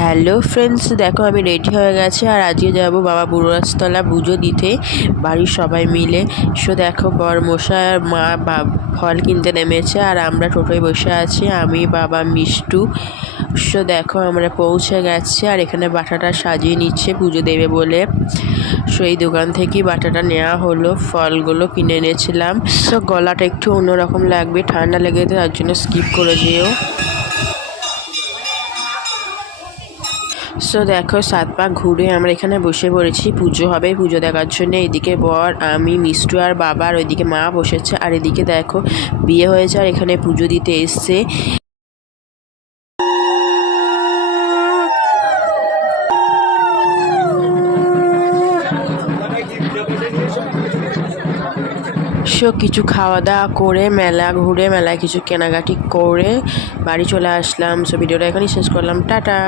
Hello friends, দেখো আমি ready হয়ে গেছি আর আজকে যাব বাবা বুড়োরাজতলা পুজো দিতে বাড়ির সবাই মিলে। সো দেখো বরমশাই আর মা ফল কিনতে নেমেছে আর আমরা টোটোয় বসে আছি, আমি বাবা মিষ্টু। সো দেখো আমরা পৌঁছে গেছি আর এখানে বাটাটা সাজিয়ে নিচ্ছে পুজো দেবে বলে। সো এই দোকান থেকেই বাটাটা নেওয়া হলো, ফলগুলো কিনে এনেছিলাম। সো গলাটা একটু অন্যরকম লাগবে, ঠান্ডা লেগে তার জন্য স্কিপ করে যেও। সো দেখো 7 পাক ঘুরে আমরা এখানে বসে পড়েছি, পুজো হবে, পুজো দেখার জন্য। এদিকে বর, আমি, মিষ্টু আর বাবা, আর ওইদিকে মা বসেছে। আর এদিকে দেখো বিয়ে হয়েছে আর এখানে পুজো দিতে এসছে। সো কিছু খাওয়া দাওয়া করে মেলা ঘুরে, মেলায় কিছু কেনাকাটি করে বাড়ি চলে আসলাম। সো ভিডিওটা এখানেই শেষ করলাম, টাটা।